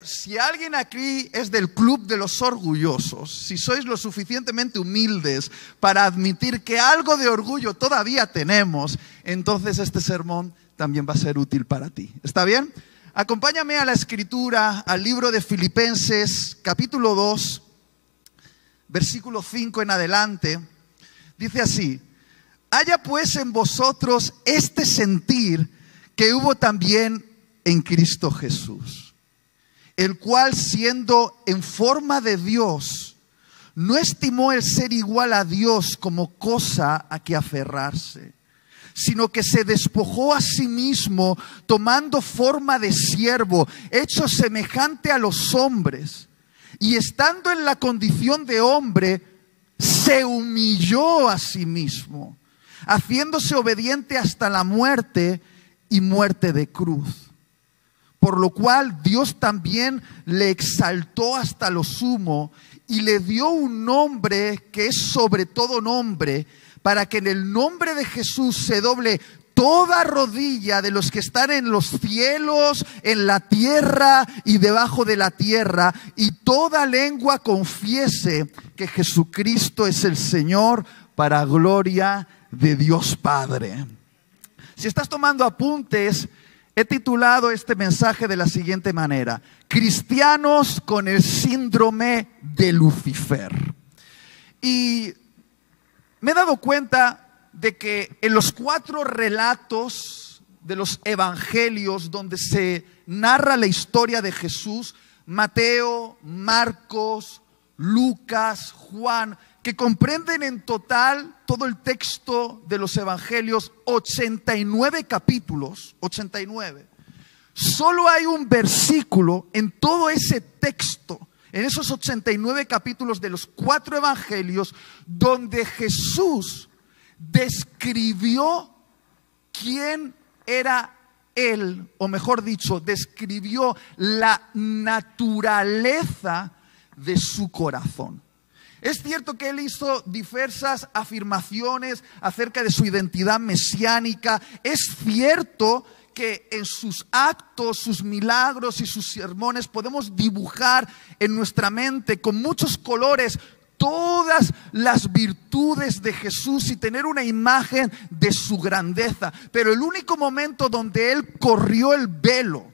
Si alguien aquí es del club de los orgullosos, si sois lo suficientemente humildes para admitir que algo de orgullo todavía tenemos, entonces este sermón también va a ser útil para ti. ¿Está bien? Acompáñame a la escritura, al libro de Filipenses, capítulo 2, versículo 5 en adelante. Dice así: haya pues en vosotros este sentir que hubo también en Cristo Jesús, el cual, siendo en forma de Dios, no estimó el ser igual a Dios como cosa a que aferrarse, sino que se despojó a sí mismo, tomando forma de siervo, hecho semejante a los hombres, y estando en la condición de hombre, se humilló a sí mismo, haciéndose obediente hasta la muerte y muerte de cruz. Por lo cual Dios también le exaltó hasta lo sumo y le dio un nombre que es sobre todo nombre, para que en el nombre de Jesús se doble toda rodilla de los que están en los cielos, en la tierra y debajo de la tierra, y toda lengua confiese que Jesucristo es el Señor, para gloria de Dios Padre. Si estás tomando apuntes, he titulado este mensaje de la siguiente manera: cristianos con el síndrome de Lucifer. Y me he dado cuenta de que en los 4 relatos de los evangelios donde se narra la historia de Jesús, Mateo, Marcos, Lucas, Juan, que comprenden en total todo el texto de los evangelios, 89 capítulos, 89. Solo hay un versículo en todo ese texto, en esos 89 capítulos de los 4 evangelios, donde Jesús describió quién era Él, o mejor dicho, describió la naturaleza de su corazón. Es cierto que Él hizo diversas afirmaciones acerca de su identidad mesiánica. Es cierto que en sus actos, sus milagros y sus sermones podemos dibujar en nuestra mente con muchos colores todas las virtudes de Jesús y tener una imagen de su grandeza. Pero el único momento donde Él corrió el velo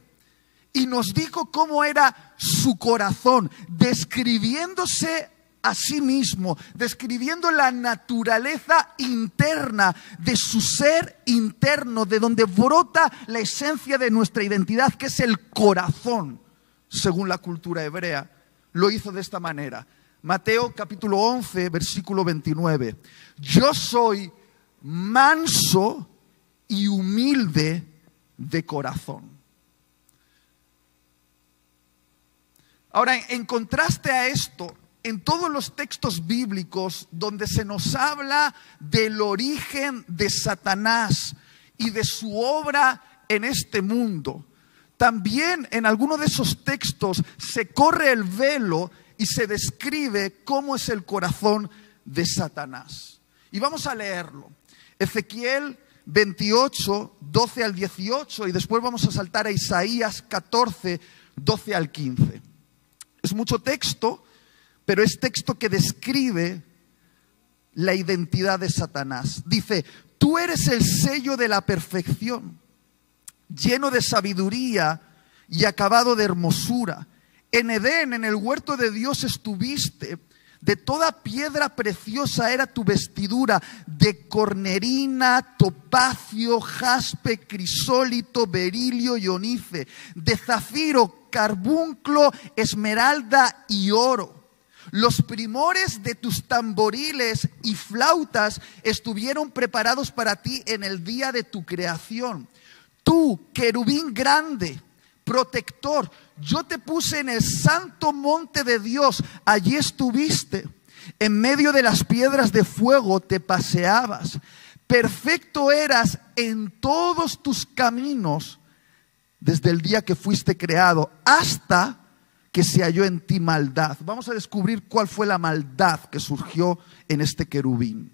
y nos dijo cómo era su corazón, describiéndose a sí mismo, describiendo la naturaleza interna de su ser interno, de donde brota la esencia de nuestra identidad, que es el corazón, según la cultura hebrea, lo hizo de esta manera. Mateo capítulo 11, versículo 29. Yo soy manso y humilde de corazón. Ahora, en contraste a esto, en todos los textos bíblicos donde se nos habla del origen de Satanás y de su obra en este mundo, también en alguno de esos textos se corre el velo y se describe cómo es el corazón de Satanás. Y vamos a leerlo. Ezequiel 28, 12 al 18, y después vamos a saltar a Isaías 14, 12 al 15. Es mucho texto, pero es texto que describe la identidad de Satanás. Dice: tú eres el sello de la perfección, lleno de sabiduría y acabado de hermosura. En Edén, en el huerto de Dios estuviste. De toda piedra preciosa era tu vestidura, de cornerina, topacio, jaspe, crisólito, berilio y onice, de zafiro, carbunclo, esmeralda y oro. Los primores de tus tamboriles y flautas estuvieron preparados para ti en el día de tu creación. Tú, querubín grande, protector, yo te puse en el santo monte de Dios, allí estuviste. En medio de las piedras de fuego te paseabas. Perfecto eras en todos tus caminos desde el día que fuiste creado hasta que se halló en ti maldad. Vamos a descubrir cuál fue la maldad que surgió en este querubín.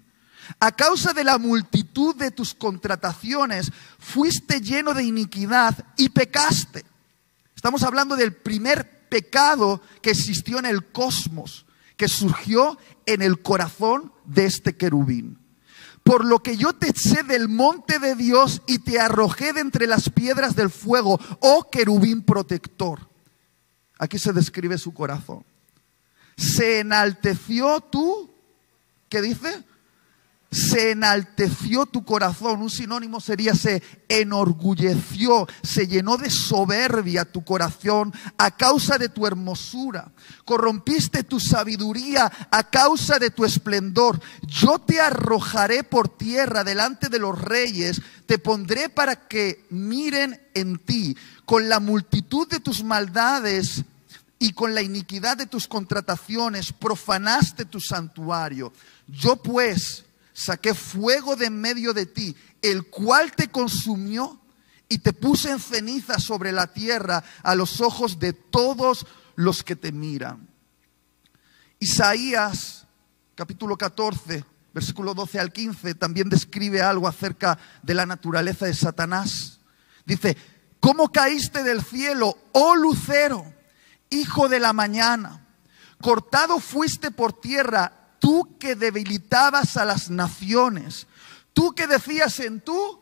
A causa de la multitud de tus contrataciones fuiste lleno de iniquidad y pecaste. Estamos hablando del primer pecado que existió en el cosmos, que surgió en el corazón de este querubín. Por lo que yo te eché del monte de Dios y te arrojé de entre las piedras del fuego, oh querubín protector. Aquí se describe su corazón. Se enalteció tú, ¿qué dice? Se enalteció tu corazón. Un sinónimo sería se enorgulleció, se llenó de soberbia tu corazón a causa de tu hermosura. Corrompiste tu sabiduría a causa de tu esplendor. Yo te arrojaré por tierra delante de los reyes, te pondré para que miren en ti. Con la multitud de tus maldades y con la iniquidad de tus contrataciones profanaste tu santuario. Yo pues saqué fuego de en medio de ti, el cual te consumió, y te puse en ceniza sobre la tierra a los ojos de todos los que te miran. Isaías capítulo 14, versículo 12 al 15, también describe algo acerca de la naturaleza de Satanás. Dice: ¿cómo caíste del cielo, oh lucero, hijo de la mañana? Cortado fuiste por tierra, tú que debilitabas a las naciones, tú que decías en tu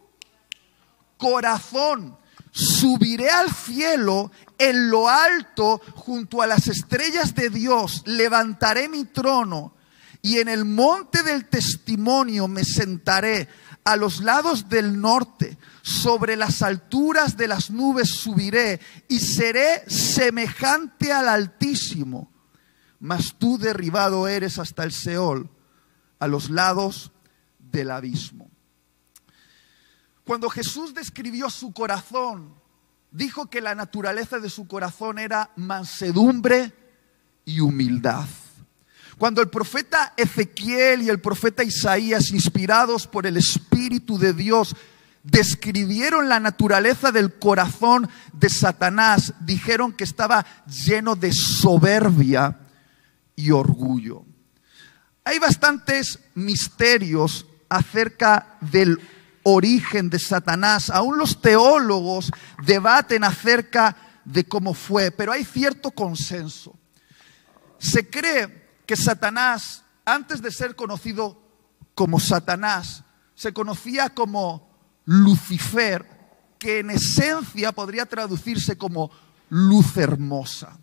corazón: subiré al cielo, en lo alto, junto a las estrellas de Dios, levantaré mi trono, y en el monte del testimonio me sentaré, a los lados del norte, sobre las alturas de las nubes subiré, y seré semejante al Altísimo. Mas tú derribado eres hasta el Seol, a los lados del abismo. Cuando Jesús describió su corazón, dijo que la naturaleza de su corazón era mansedumbre y humildad. Cuando el profeta Ezequiel y el profeta Isaías, inspirados por el Espíritu de Dios, describieron la naturaleza del corazón de Satanás, dijeron que estaba lleno de soberbia y orgullo. Hay bastantes misterios acerca del origen de Satanás. Aún los teólogos debaten acerca de cómo fue, pero hay cierto consenso. Se cree que Satanás, antes de ser conocido como Satanás, se conocía como Lucifer, que en esencia podría traducirse como luz hermosa.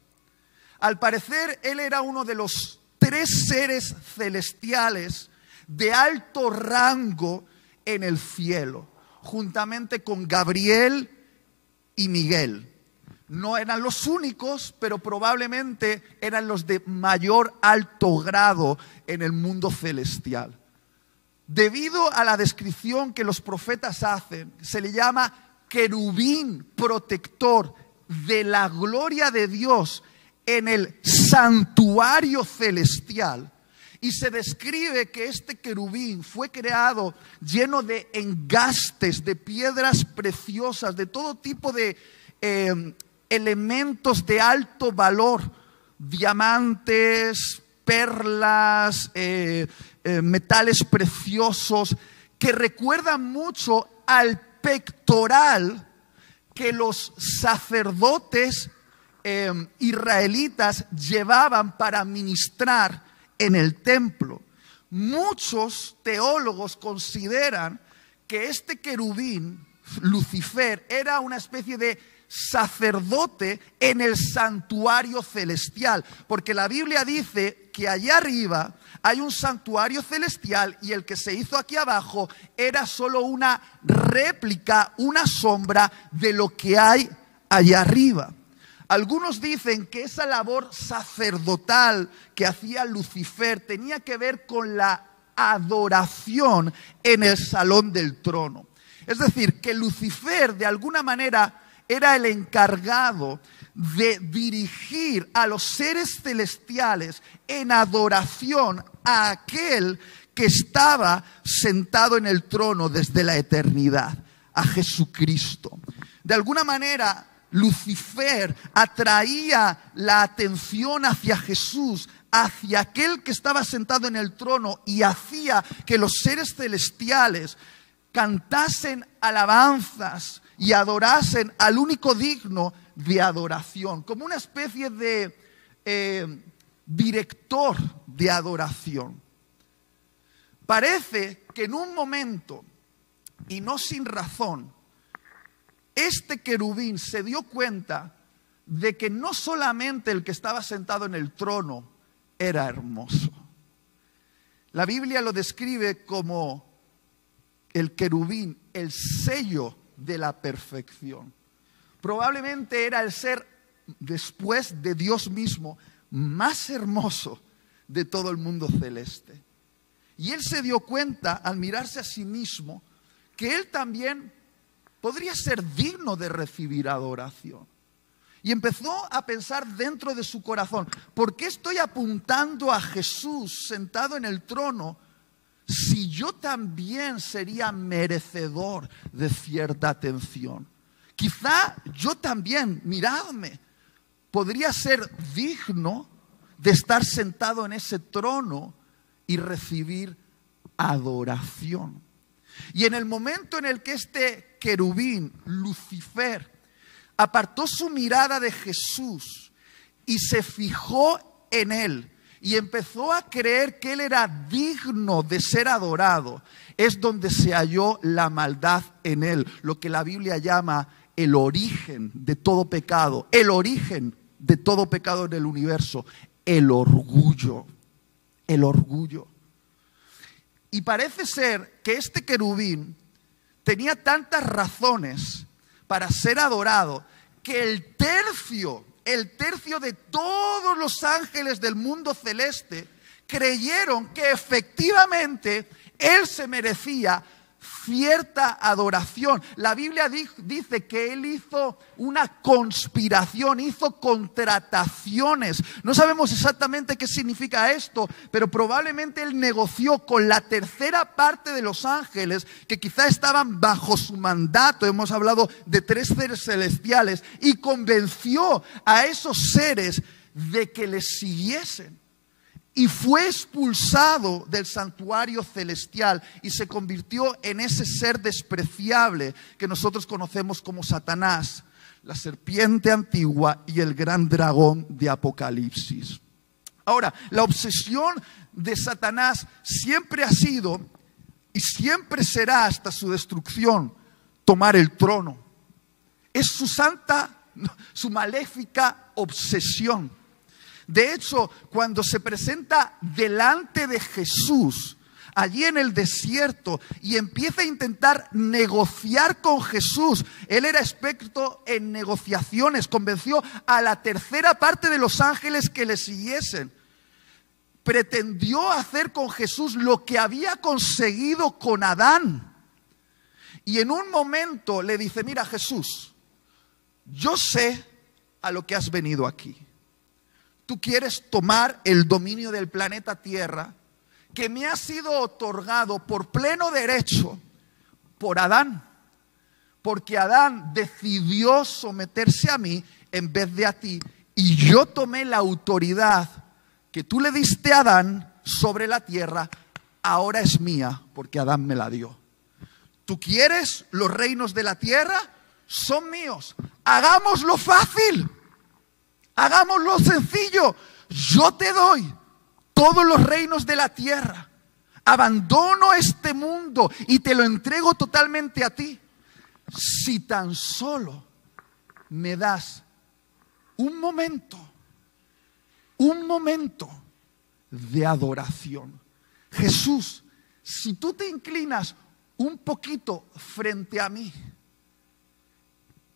Al parecer, él era uno de los 3 seres celestiales de alto rango en el cielo, juntamente con Gabriel y Miguel. No eran los únicos, pero probablemente eran los de mayor alto grado en el mundo celestial. Debido a la descripción que los profetas hacen, se le llama querubín protector de la gloria de Dios en el santuario celestial, y se describe que este querubín fue creado lleno de engastes, de piedras preciosas, de todo tipo de elementos de alto valor, diamantes, perlas, metales preciosos, que recuerdan mucho al pectoral que los sacerdotes israelitas llevaban para ministrar en el templo. Muchos teólogos consideran que este querubín, Lucifer, era una especie de sacerdote en el santuario celestial, porque la Biblia dice que allá arriba hay un santuario celestial y el que se hizo aquí abajo era solo una réplica, una sombra de lo que hay allá arriba. Algunos dicen que esa labor sacerdotal que hacía Lucifer tenía que ver con la adoración en el salón del trono. Es decir, que Lucifer de alguna manera era el encargado de dirigir a los seres celestiales en adoración a aquel que estaba sentado en el trono desde la eternidad, a Jesucristo. De alguna manera, Lucifer atraía la atención hacia Jesús, hacia aquel que estaba sentado en el trono, y hacía que los seres celestiales cantasen alabanzas y adorasen al único digno de adoración, como una especie de director de adoración. Parece que en un momento, y no sin razón, este querubín se dio cuenta de que no solamente el que estaba sentado en el trono era hermoso. La Biblia lo describe como el querubín, el sello de la perfección. Probablemente era el ser, después de Dios mismo, más hermoso de todo el mundo celeste. Y él se dio cuenta, al mirarse a sí mismo, que él también podría ser digno de recibir adoración. Y empezó a pensar dentro de su corazón, ¿por qué estoy apuntando a Jesús sentado en el trono si yo también sería merecedor de cierta atención? Quizá yo también, miradme, podría ser digno de estar sentado en ese trono y recibir adoración. Y en el momento en el que este querubín, Lucifer, apartó su mirada de Jesús y se fijó en él y empezó a creer que él era digno de ser adorado, es donde se halló la maldad en él, lo que la Biblia llama el origen de todo pecado, el origen de todo pecado en el universo, el orgullo, el orgullo. Y parece ser que este querubín tenía tantas razones para ser adorado que el tercio de todos los ángeles del mundo celeste creyeron que efectivamente él se merecía cierta adoración. La Biblia dice que él hizo una conspiración, hizo contrataciones. No sabemos exactamente qué significa esto, pero probablemente él negoció con la tercera parte de los ángeles que quizá estaban bajo su mandato. Hemos hablado de 3 seres celestiales y convenció a esos seres de que les siguiesen. Y fue expulsado del santuario celestial y se convirtió en ese ser despreciable que nosotros conocemos como Satanás, la serpiente antigua y el gran dragón de Apocalipsis. Ahora, la obsesión de Satanás siempre ha sido y siempre será hasta su destrucción tomar el trono. Es su maléfica obsesión. De hecho, cuando se presenta delante de Jesús, allí en el desierto, y empieza a intentar negociar con Jesús, él era experto en negociaciones, convenció a la tercera parte de los ángeles que le siguiesen. Pretendió hacer con Jesús lo que había conseguido con Adán. Y en un momento le dice, mira Jesús, yo sé a lo que has venido aquí. Tú quieres tomar el dominio del planeta Tierra que me ha sido otorgado por pleno derecho por Adán. Porque Adán decidió someterse a mí en vez de a ti. Y yo tomé la autoridad que tú le diste a Adán sobre la tierra. Ahora es mía porque Adán me la dio. ¿Tú quieres los reinos de la tierra? Son míos. Hagámoslo fácil. Hagámoslo sencillo. Yo te doy todos los reinos de la tierra. Abandono este mundo y te lo entrego totalmente a ti. Si tan solo me das un momento de adoración. Jesús, si tú te inclinas un poquito frente a mí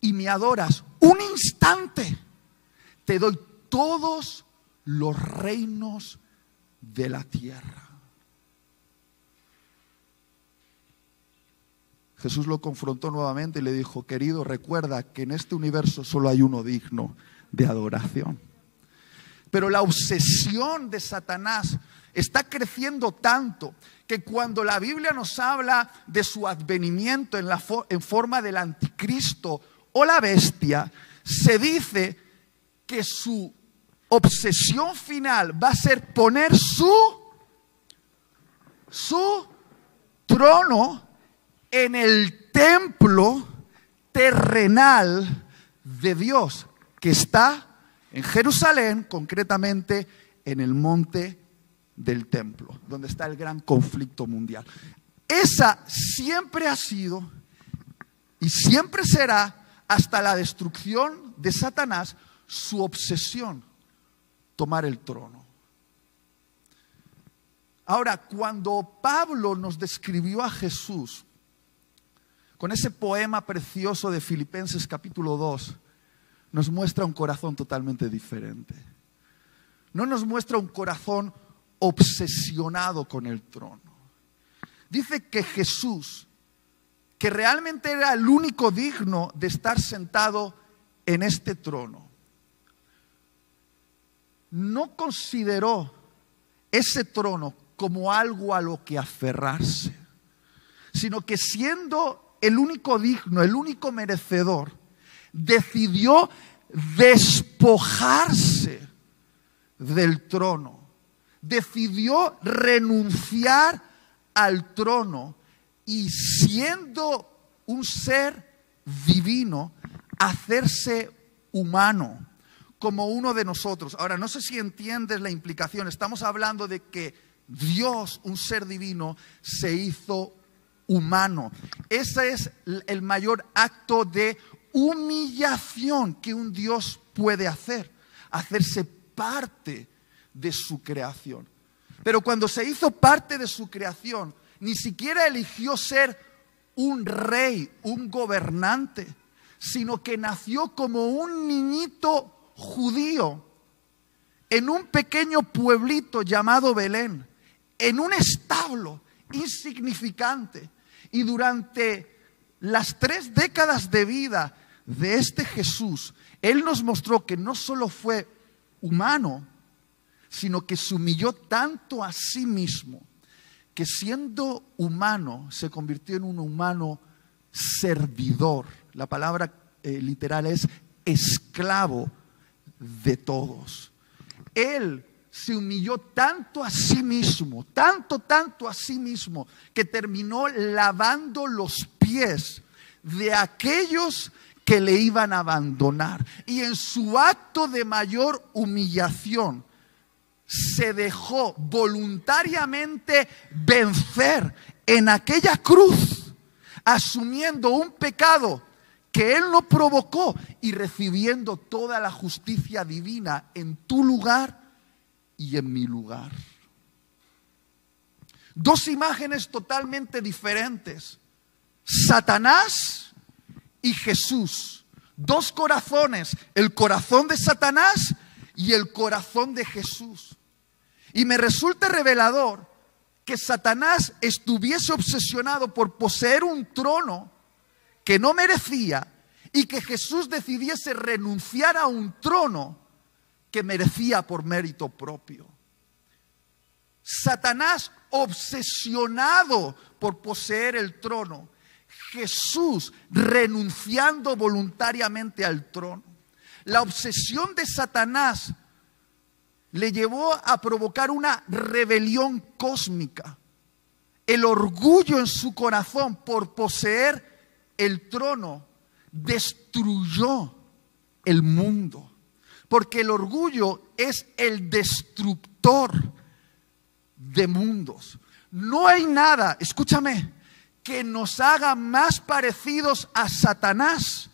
y me adoras un instante, te doy todos los reinos de la tierra. Jesús lo confrontó nuevamente y le dijo, querido, recuerda que en este universo solo hay uno digno de adoración. Pero la obsesión de Satanás está creciendo tanto que cuando la Biblia nos habla de su advenimiento en forma del anticristo o la bestia, se dice que su obsesión final va a ser poner su trono en el templo terrenal de Dios, que está en Jerusalén, concretamente en el monte del templo, donde está el gran conflicto mundial. Esa siempre ha sido y siempre será, hasta la destrucción de Satanás, su obsesión: tomar el trono. Ahora, cuando Pablo nos describió a Jesús con ese poema precioso de Filipenses capítulo 2, nos muestra un corazón totalmente diferente. No nos muestra un corazón obsesionado con el trono. Dice que Jesús, que realmente era el único digno de estar sentado en este trono, no consideró ese trono como algo a lo que aferrarse, sino que siendo el único digno, el único merecedor, decidió despojarse del trono, decidió renunciar al trono y, siendo un ser divino, hacerse humano como uno de nosotros. Ahora, no sé si entiendes la implicación. Estamos hablando de que Dios, un ser divino, se hizo humano. Ese es el mayor acto de humillación que un Dios puede hacer: hacerse parte de su creación. Pero cuando se hizo parte de su creación, ni siquiera eligió ser un rey, un gobernante, sino que nació como un niñito judío en un pequeño pueblito llamado Belén, en un establo insignificante. Y durante las 3 décadas de vida de este Jesús, Él nos mostró que no solo fue humano, sino que se humilló tanto a sí mismo, que siendo humano se convirtió en un humano servidor. La palabra literal es esclavo de todos. Él se humilló tanto a sí mismo, tanto a sí mismo, que terminó lavando los pies de aquellos que le iban a abandonar. Y en su acto de mayor humillación, se dejó voluntariamente vencer en aquella cruz, asumiendo un pecado que Él no provocó y recibiendo toda la justicia divina en tu lugar y en mi lugar. 2 imágenes totalmente diferentes: Satanás y Jesús. 2 corazones: el corazón de Satanás y el corazón de Jesús. Y me resulta revelador que Satanás estuviese obsesionado por poseer un trono que no merecía, y que Jesús decidiese renunciar a un trono que merecía por mérito propio. Satanás obsesionado por poseer el trono, Jesús renunciando voluntariamente al trono. La obsesión de Satanás le llevó a provocar una rebelión cósmica. El orgullo en su corazón por poseer el trono destruyó el mundo, porque el orgullo es el destructor de mundos. No hay nada, escúchame, que nos haga más parecidos a Satanás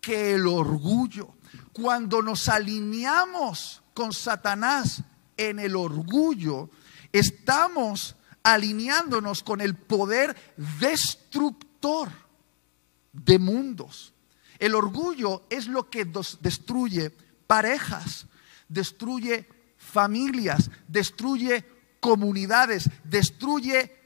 que el orgullo. Cuando nos alineamos con Satanás en el orgullo, estamos alineándonos con el poder destructor de mundos. El orgullo es lo que destruye parejas, destruye familias, destruye comunidades, destruye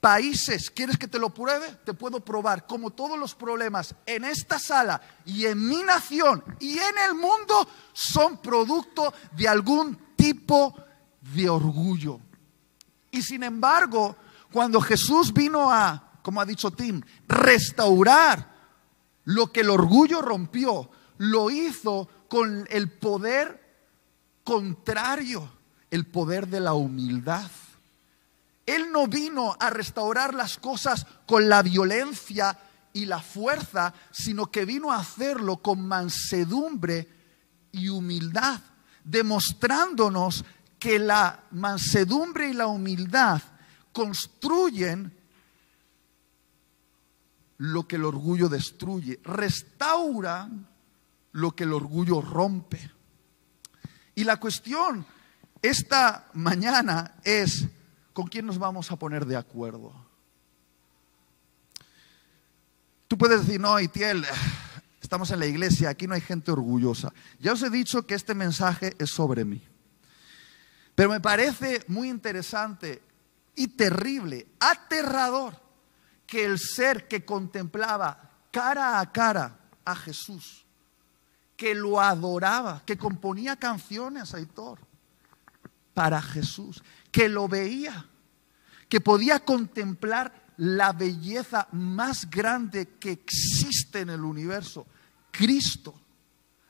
países. ¿Quieres que te lo pruebe? Te puedo probar cómo todos los problemas en esta sala y en mi nación y en el mundo son producto de algún tipo de orgullo. Y sin embargo, cuando Jesús vino a, como ha dicho Tim, restaurar lo que el orgullo rompió, lo hizo con el poder contrario, el poder de la humildad. Él no vino a restaurar las cosas con la violencia y la fuerza, sino que vino a hacerlo con mansedumbre y humildad, demostrándonos que la mansedumbre y la humildad construyen lo que el orgullo destruye, restauran lo que el orgullo rompe. Y la cuestión esta mañana es, ¿con quién nos vamos a poner de acuerdo? Tú puedes decir, no, Itiel, estamos en la iglesia, aquí no hay gente orgullosa. Ya os he dicho que este mensaje es sobre mí. Pero me parece muy interesante y terrible, aterrador, que el ser que contemplaba cara a cara a Jesús, que lo adoraba, que componía canciones, Aitor, para Jesús, que lo veía, que podía contemplar la belleza más grande que existe en el universo, Cristo,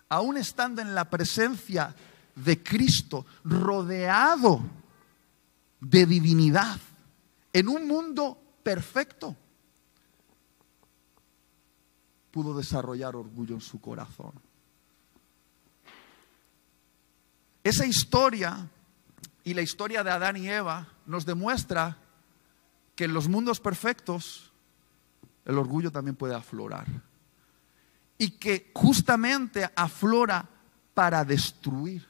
aún estando en la presencia de Cristo, rodeado de divinidad, en un mundo perfecto, pudo desarrollar orgullo en su corazón. Esa historia y la historia de Adán y Eva nos demuestra que en los mundos perfectos el orgullo también puede aflorar. Y que justamente aflora para destruir.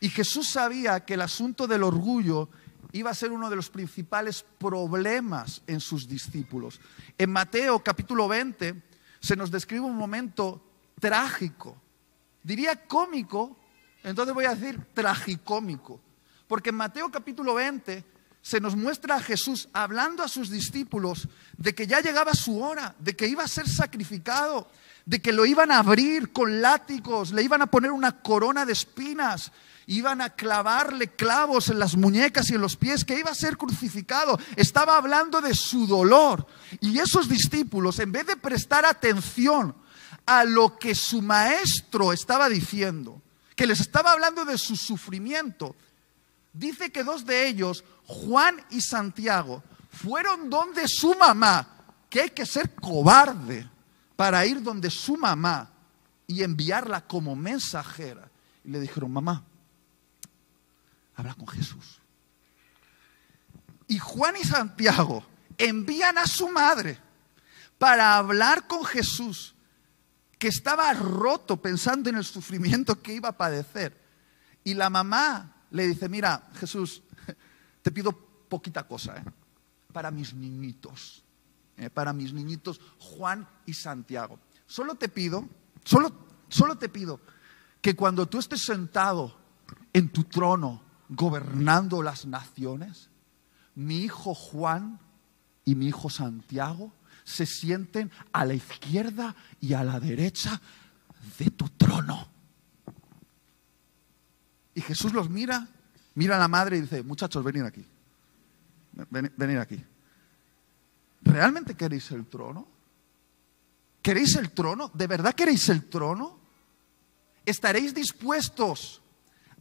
Y Jesús sabía que el asunto del orgullo iba a ser uno de los principales problemas en sus discípulos. En Mateo capítulo 20 se nos describe un momento trágico. Diría cómico, entonces voy a decir tragicómico. Porque en Mateo capítulo 20 se nos muestra a Jesús hablando a sus discípulos de que ya llegaba su hora, de que iba a ser sacrificado, de que lo iban a abrir con látigos, le iban a poner una corona de espinas, iban a clavarle clavos en las muñecas y en los pies, que iba a ser crucificado. Estaba hablando de su dolor. Y esos discípulos, en vez de prestar atención a lo que su maestro estaba diciendo, que les estaba hablando de su sufrimiento, dice que dos de ellos, Juan y Santiago, fueron donde su mamá, que hay que ser cobarde para ir donde su mamá y enviarla como mensajera. Y le dijeron, mamá, habla con Jesús. Y Juan y Santiago envían a su madre para hablar con Jesús, que estaba roto pensando en el sufrimiento que iba a padecer. Y la mamá le dice, mira, Jesús, te pido poquita cosa, para mis niñitos, Juan y Santiago. Solo te pido que cuando tú estés sentado en tu trono gobernando las naciones, mi hijo Juan y mi hijo Santiago se sienten a la izquierda y a la derecha de tu trono. Y Jesús los mira a la madre y dice, muchachos, venid aquí. Venid aquí. ¿Realmente queréis el trono? ¿Queréis el trono? ¿De verdad queréis el trono? ¿Estaréis dispuestos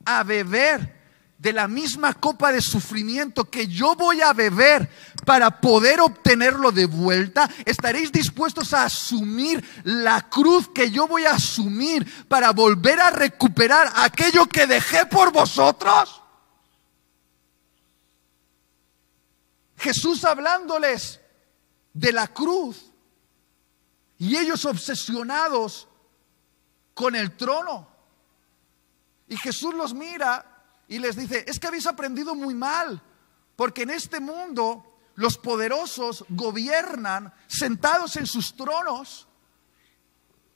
a beber de la misma copa de sufrimiento que yo voy a beber para poder obtenerlo de vuelta? ¿Estaréis dispuestos a asumir la cruz que yo voy a asumir para volver a recuperar aquello que dejé por vosotros? Jesús hablándoles de la cruz y ellos obsesionados con el trono. Y Jesús los mira y les dice, es que habéis aprendido muy mal, porque en este mundo los poderosos gobiernan sentados en sus tronos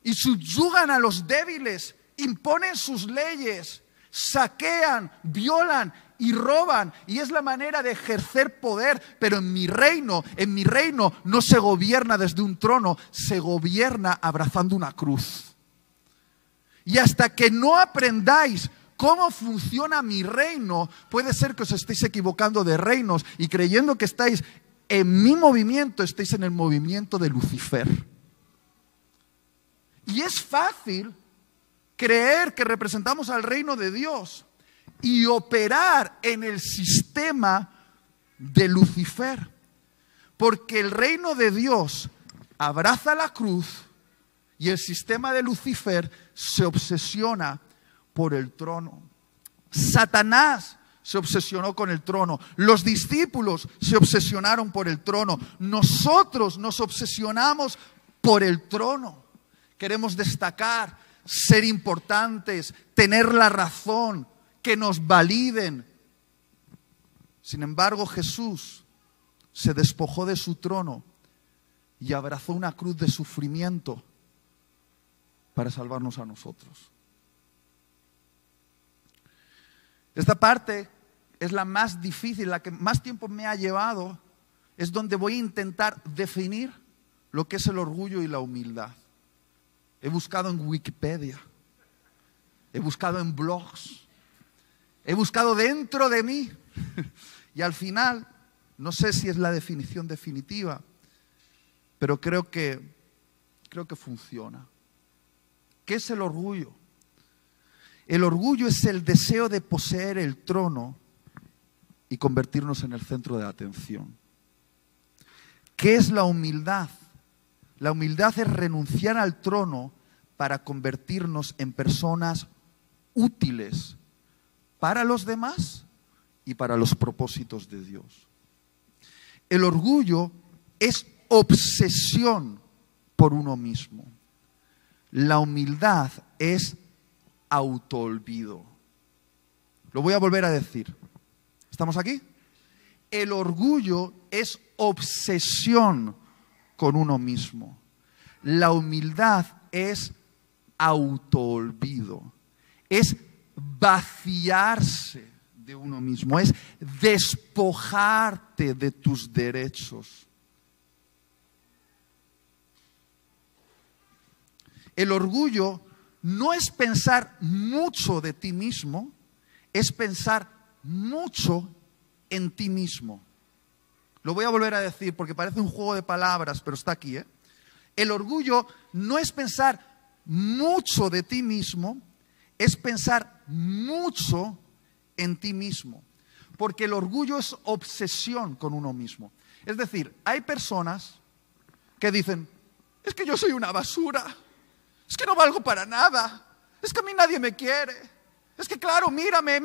y subyugan a los débiles, imponen sus leyes, saquean, violan y roban, y es la manera de ejercer poder. Pero en mi reino no se gobierna desde un trono, se gobierna abrazando una cruz. Y hasta que no aprendáis cómo funciona mi reino, puede ser que os estéis equivocando de reinos y creyendo que estáis en mi movimiento, estéis en el movimiento de Lucifer. Y es fácil creer que representamos al reino de Dios y operar en el sistema de Lucifer, porque el reino de Dios abraza la cruz y el sistema de Lucifer se obsesiona por el trono. Satanás se obsesionó con el trono. Los discípulos se obsesionaron por el trono. Nosotros nos obsesionamos por el trono. Queremos destacar, ser importantes, tener la razón, que nos validen. Sin embargo, Jesús se despojó de su trono y abrazó una cruz de sufrimiento para salvarnos a nosotros. Esta parte es la más difícil, la que más tiempo me ha llevado. Es donde voy a intentar definir lo que es el orgullo y la humildad. He buscado en Wikipedia, he buscado en blogs, he buscado dentro de mí y al final, no sé si es la definición definitiva, pero creo que funciona. ¿Qué es el orgullo? El orgullo es el deseo de poseer el trono y convertirnos en el centro de atención. ¿Qué es la humildad? La humildad es renunciar al trono para convertirnos en personas útiles para los demás y para los propósitos de Dios. El orgullo es obsesión por uno mismo. La humildad es autoolvido. Lo voy a volver a decir. ¿Estamos aquí? El orgullo es obsesión con uno mismo. La humildad es autoolvido. Es vaciarse de uno mismo. Es despojarte de tus derechos. El orgullo no es pensar mucho de ti mismo, es pensar mucho en ti mismo. Lo voy a volver a decir porque parece un juego de palabras, pero está aquí, ¿eh? El orgullo no es pensar mucho de ti mismo, es pensar mucho en ti mismo. Porque el orgullo es obsesión con uno mismo. Es decir, hay personas que dicen, es que yo soy una basura, es que no valgo para nada, es que a mí nadie me quiere, es que claro, mírame.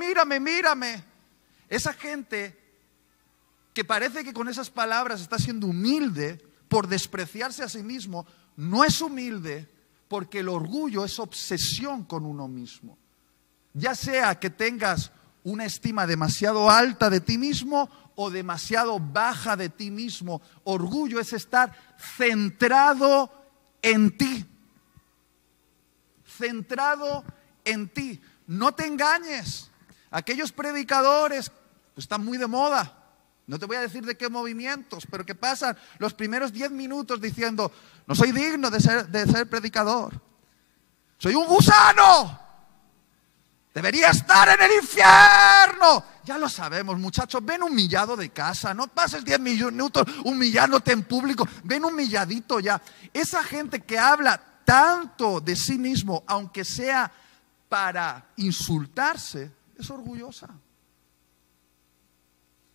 Esa gente que parece que con esas palabras está siendo humilde por despreciarse a sí mismo, no es humilde porque el orgullo es obsesión con uno mismo. Ya sea que tengas una estima demasiado alta de ti mismo o demasiado baja de ti mismo. Orgullo es estar centrado en ti. Centrado en ti. No te engañes. Aquellos predicadores están muy de moda. No te voy a decir de qué movimientos, pero que pasan los primeros 10 minutos diciendo, no soy digno de ser predicador. Soy un gusano. Debería estar en el infierno. Ya lo sabemos, muchachos. Ven humillado de casa. No pases 10 minutos humillándote en público. Ven humilladito ya. Esa gente que habla tanto de sí mismo, aunque sea para insultarse, es orgullosa.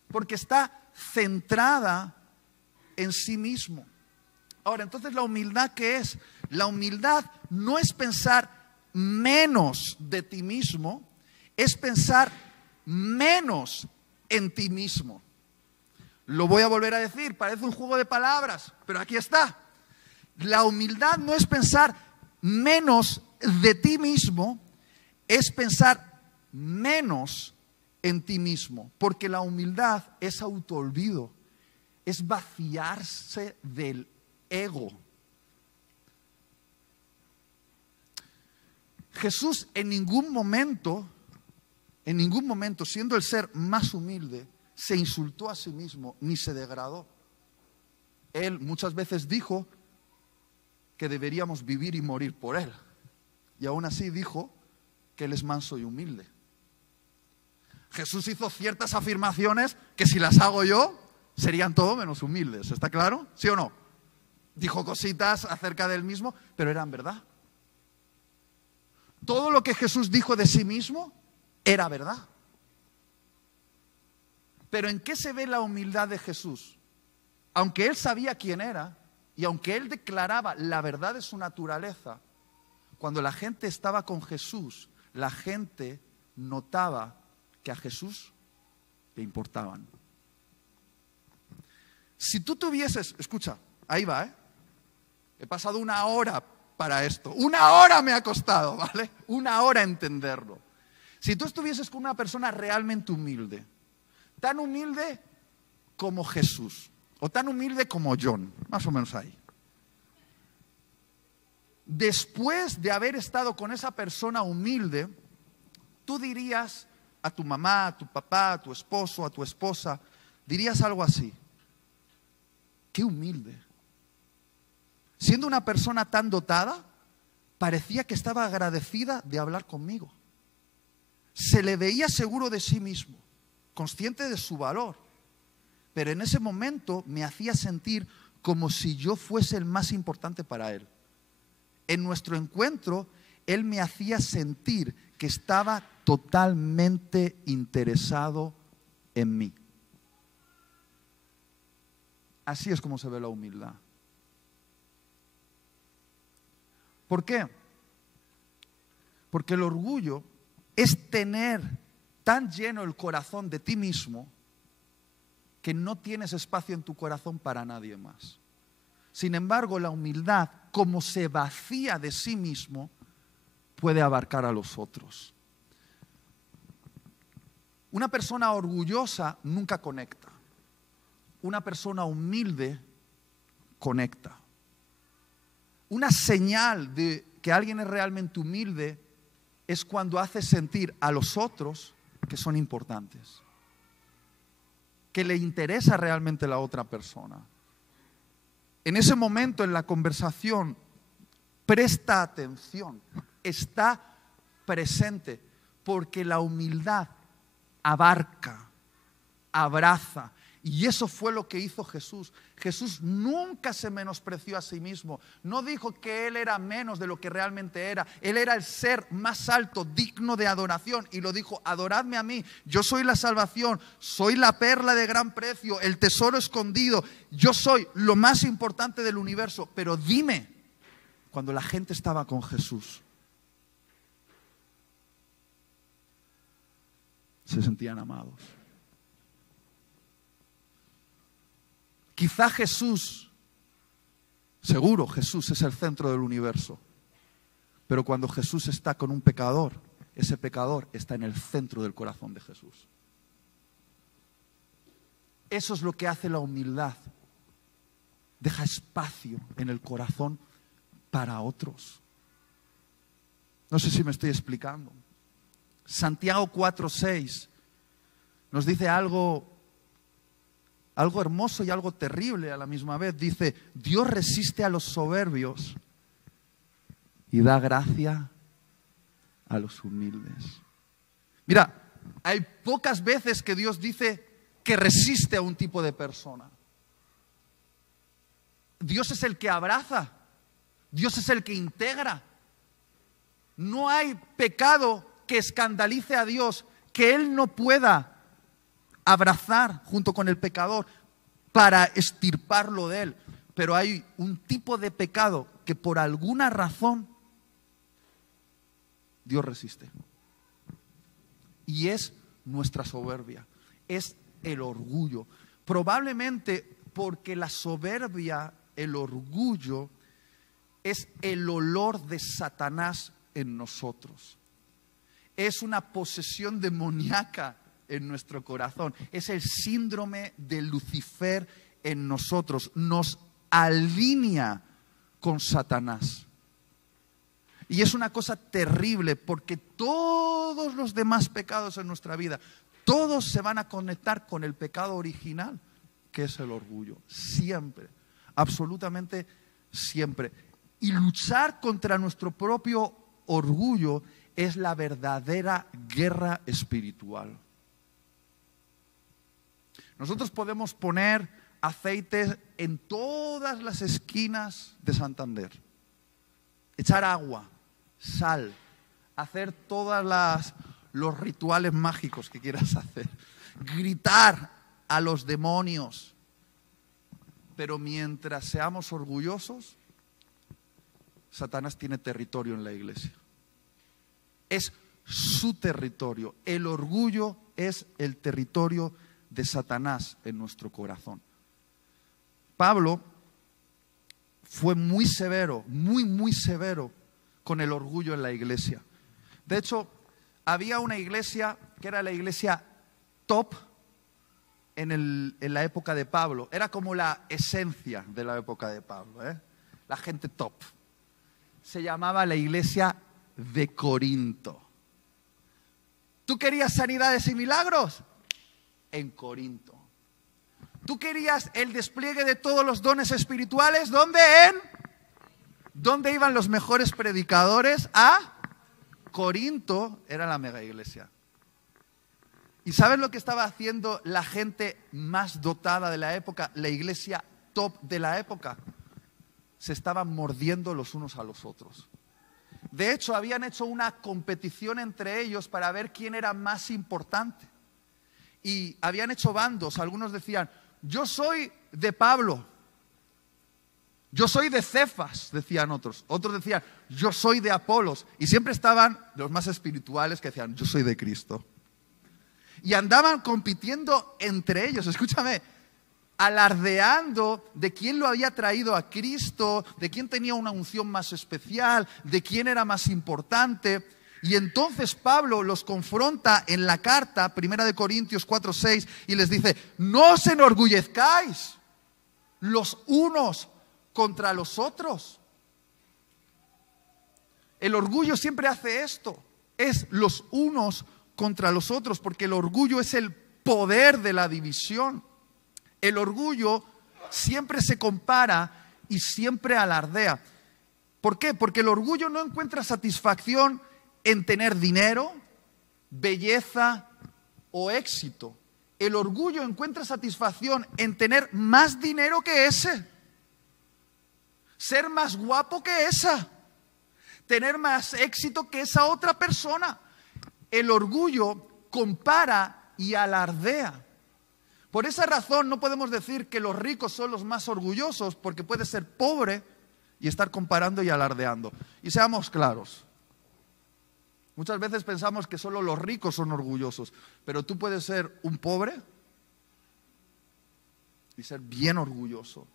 Porque está centrada en sí mismo. Ahora, entonces, ¿la humildad qué es? La humildad no es pensar menos de ti mismo, es pensar menos en ti mismo. Lo voy a volver a decir, parece un juego de palabras, pero aquí está. La humildad no es pensar menos de ti mismo, es pensar menos en ti mismo, porque la humildad es autoolvido, es vaciarse del ego. Jesús en ningún momento, siendo el ser más humilde, se insultó a sí mismo ni se degradó. Él muchas veces dijo que deberíamos vivir y morir por Él, y aún así dijo que Él es manso y humilde. Jesús hizo ciertas afirmaciones que si las hago yo serían todo menos humildes. ¿Está claro? ¿Sí o no? Dijo cositas acerca de Él mismo, pero eran verdad. Todo lo que Jesús dijo de sí mismo era verdad. Pero ¿en qué se ve la humildad de Jesús? Aunque Él sabía quién era y aunque Él declaraba la verdad de su naturaleza, cuando la gente estaba con Jesús, la gente notaba que a Jesús le importaban. Si tú tuvieses, escucha, ahí va, he pasado 1 hora para esto. 1 hora me ha costado, ¿vale? 1 hora entenderlo. Si tú estuvieses con una persona realmente humilde, tan humilde como Jesús, o tan humilde como John, más o menos ahí. Después de haber estado con esa persona humilde, tú dirías a tu mamá, a tu papá, a tu esposo, a tu esposa, dirías algo así: qué humilde. Siendo una persona tan dotada, parecía que estaba agradecida de hablar conmigo. Se le veía seguro de sí mismo, consciente de su valor. Pero en ese momento me hacía sentir como si yo fuese el más importante para él. En nuestro encuentro, él me hacía sentir que estaba totalmente interesado en mí. Así es como se ve la humildad. ¿Por qué? Porque el orgullo es tener tan lleno el corazón de ti mismo que no tienes espacio en tu corazón para nadie más. Sin embargo, la humildad, como se vacía de sí mismo, puede abarcar a los otros. Una persona orgullosa nunca conecta. Una persona humilde conecta. Una señal de que alguien es realmente humilde es cuando hace sentir a los otros que son importantes, que le interesa realmente la otra persona. En ese momento en la conversación, presta atención, está presente, porque la humildad abarca, abraza. Y eso fue lo que hizo Jesús. Jesús nunca se menospreció a sí mismo. No dijo que Él era menos de lo que realmente era. Él era el ser más alto, digno de adoración. Y lo dijo: adoradme a mí. Yo soy la salvación. Soy la perla de gran precio, el tesoro escondido. Yo soy lo más importante del universo. Pero dime, cuando la gente estaba con Jesús, se sentían amados. Quizá Jesús, seguro Jesús es el centro del universo, pero cuando Jesús está con un pecador, ese pecador está en el centro del corazón de Jesús. Eso es lo que hace la humildad. Deja espacio en el corazón para otros. No sé si me estoy explicando. Santiago 4:6 nos dice algo hermoso y algo terrible a la misma vez. Dice: Dios resiste a los soberbios y da gracia a los humildes. Mira, hay pocas veces que Dios dice que resiste a un tipo de persona. Dios es el que abraza, Dios es el que integra. No hay pecado que escandalice a Dios que Él no pueda abrazar junto con el pecador para extirparlo de él. Pero hay un tipo de pecado que por alguna razón Dios resiste. Y es nuestra soberbia, es el orgullo. Probablemente porque la soberbia, el orgullo, es el olor de Satanás en nosotros. Es una posesión demoníaca en nuestro corazón. Es el síndrome de Lucifer en nosotros. Nos alinea con Satanás. Y es una cosa terrible, porque todos los demás pecados en nuestra vida, todos se van a conectar con el pecado original, que es el orgullo. Siempre, absolutamente siempre. Y luchar contra nuestro propio orgullo es la verdadera guerra espiritual. Nosotros podemos poner aceite en todas las esquinas de Santander, echar agua, sal, hacer todos los rituales mágicos que quieras hacer, gritar a los demonios. Pero mientras seamos orgullosos, Satanás tiene territorio en la iglesia. Es su territorio. El orgullo es el territorio de Satanás en nuestro corazón. Pablo fue muy severo, muy severo con el orgullo en la iglesia. De hecho, había una iglesia que era la iglesia top en la época de Pablo. Era como la esencia de la época de Pablo, la gente top. Se llamaba la iglesia de Corinto. ¿Tú querías sanidades y milagros? En Corinto. ¿Tú querías el despliegue de todos los dones espirituales? ¿Dónde? ¿Dónde iban los mejores predicadores? A Corinto. Era la mega iglesia. ¿Y sabes lo que estaba haciendo la gente más dotada de la época? La iglesia top de la época. Se estaban mordiendo los unos a los otros. De hecho, habían hecho una competición entre ellos para ver quién era más importante. Y habían hecho bandos. Algunos decían, yo soy de Pablo. Yo soy de Cefas, decían otros. Otros decían, yo soy de Apolos. Y siempre estaban los más espirituales que decían, yo soy de Cristo. Y andaban compitiendo entre ellos, escúchame, alardeando de quién lo había traído a Cristo, de quién tenía una unción más especial, de quién era más importante. Y entonces Pablo los confronta en la carta, 1 Corintios 4:6, y les dice, no os enorgullezcáis los unos contra los otros. El orgullo siempre hace esto, es los unos contra los otros, porque el orgullo es el poder de la división. El orgullo siempre se compara y siempre alardea. ¿Por qué? Porque el orgullo no encuentra satisfacción en tener dinero, belleza o éxito. El orgullo encuentra satisfacción en tener más dinero que ese, ser más guapo que esa, tener más éxito que esa otra persona. El orgullo compara y alardea. Por esa razón no podemos decir que los ricos son los más orgullosos, porque puedes ser pobre y estar comparando y alardeando. Y seamos claros, muchas veces pensamos que solo los ricos son orgullosos, pero tú puedes ser un pobre y ser bien orgulloso,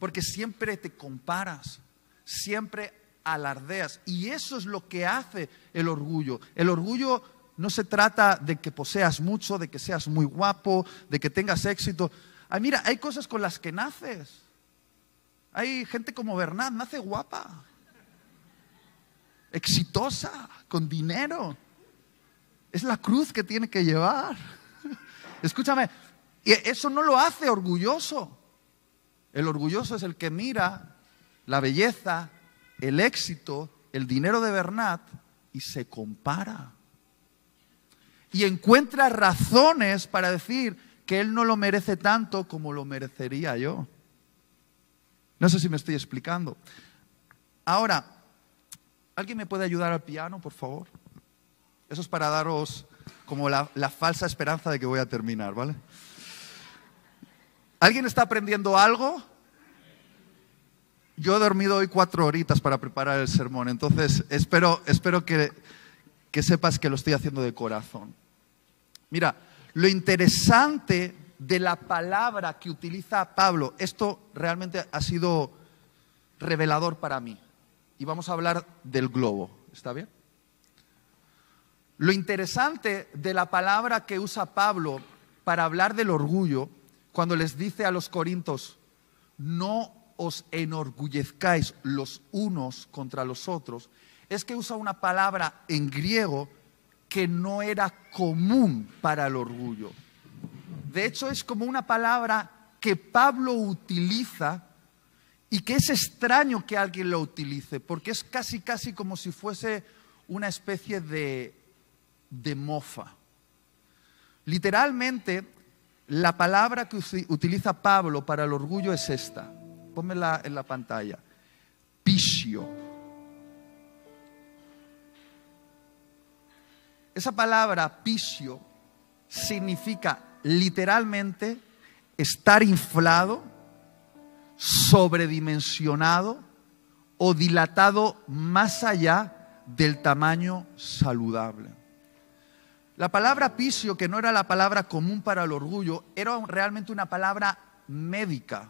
porque siempre te comparas, siempre alardeas, y eso es lo que hace el orgullo. El orgullo no se trata de que poseas mucho, de que seas muy guapo, de que tengas éxito. Ay, mira, hay cosas con las que naces. Hay gente como Bernat, nace guapa, exitosa, con dinero. Es la cruz que tiene que llevar. Escúchame, y eso no lo hace orgulloso. El orgulloso es el que mira la belleza, el éxito, el dinero de Bernat y se compara. Y encuentra razones para decir que él no lo merece tanto como lo merecería yo. No sé si me estoy explicando. Ahora, ¿alguien me puede ayudar al piano, por favor? Eso es para daros como la falsa esperanza de que voy a terminar, ¿vale? ¿Alguien está aprendiendo algo? Yo he dormido hoy 4 horitas para preparar el sermón, entonces espero que sepas que lo estoy haciendo de corazón. Mira, lo interesante de la palabra que utiliza Pablo, esto realmente ha sido revelador para mí. Y vamos a hablar del globo, ¿está bien? Lo interesante de la palabra que usa Pablo para hablar del orgullo, cuando les dice a los corintios, no os enorgullezcáis los unos contra los otros, es que usa una palabra en griego que no era común para el orgullo. De hecho, es como una palabra que Pablo utiliza y que es extraño que alguien lo utilice, porque es casi como si fuese una especie de mofa. Literalmente, la palabra que utiliza Pablo para el orgullo es esta. Pónmela en la pantalla. Pisio. Esa palabra pisio significa literalmente estar inflado, sobredimensionado o dilatado más allá del tamaño saludable. La palabra pisio, que no era la palabra común para el orgullo, era realmente una palabra médica.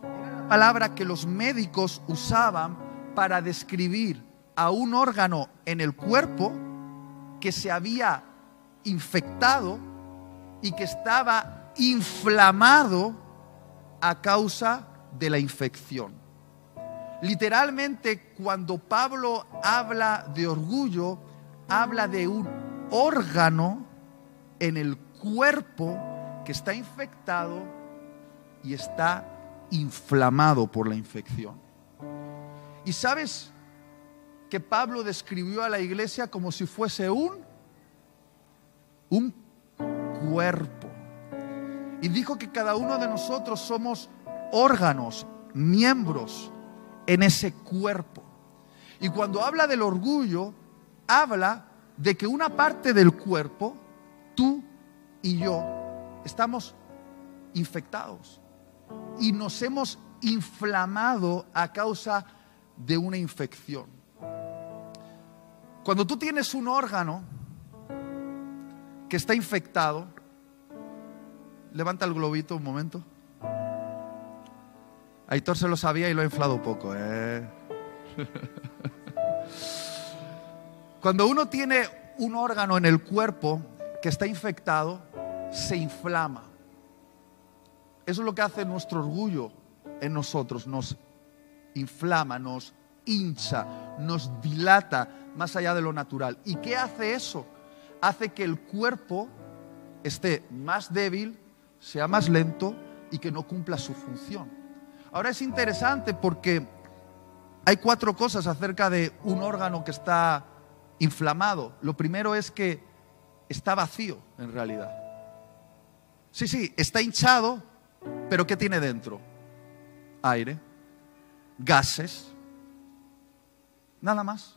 Era una palabra que los médicos usaban para describir a un órgano en el cuerpo que se había infectado y que estaba inflamado a causa de la infección. Literalmente, cuando Pablo habla de orgullo, habla de un órgano en el cuerpo que está infectado y está inflamado por la infección. Y sabes que Pablo describió a la iglesia como si fuese un cuerpo. Y dijo que cada uno de nosotros somos órganos, miembros en ese cuerpo. Y cuando habla del orgullo, habla de que una parte del cuerpo, tú y yo, estamos infectados y nos hemos inflamado a causa de una infección. Cuando tú tienes un órgano que está infectado, levanta el globito un momento. Aitor se lo sabía y lo ha inflado poco, Cuando uno tiene un órgano en el cuerpo que está infectado, se inflama. Eso es lo que hace nuestro orgullo en nosotros. Nos inflama, nos hincha, nos dilata más allá de lo natural. ¿Y qué hace eso? Hace que el cuerpo esté más débil, sea más lento y que no cumpla su función. Ahora es interesante porque hay 4 cosas acerca de un órgano que está inflamado. Lo primero es que está vacío en realidad. Sí, está hinchado, pero ¿qué tiene dentro? Aire, gases, nada más.